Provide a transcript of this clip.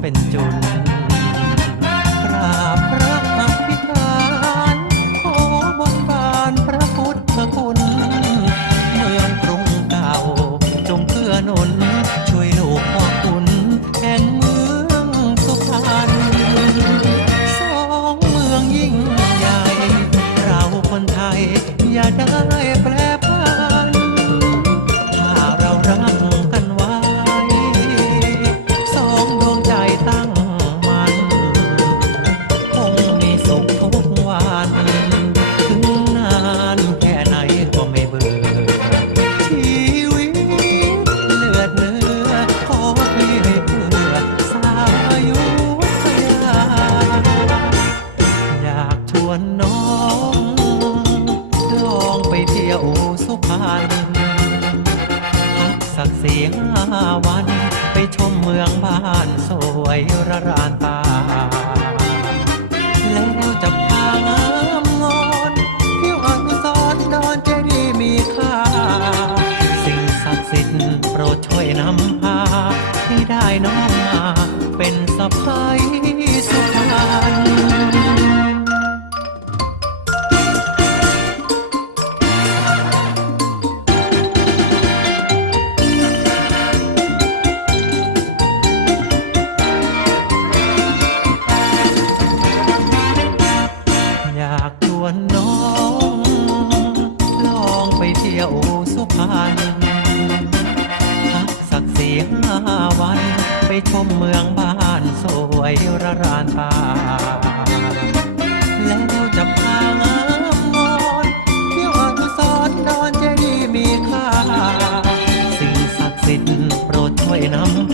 เป็นจุนกราบพระอภิธานขอบนบานพระพุทธคุณเมืองกรุงเก่าจงเพื่อนุน ช่วยลูกพ่อคุณแห่งเมืองสุพรรณสองเมืองยิ่งใหญ่ เราคนไทยอย่าได้ สุพรรณพักสักเสียงห้าวัน ไปชมเมืองบ้านสวยระรา พักสักเสียงห้าวัน ไปชมเมืองบ้านสวยระรานตา แล้วจะพางามงอนเที่ยวอนุสรณ์ดอนเจดีมีค่า สิ่งศักดิ์สิทธิ์โปรดช่วยนำ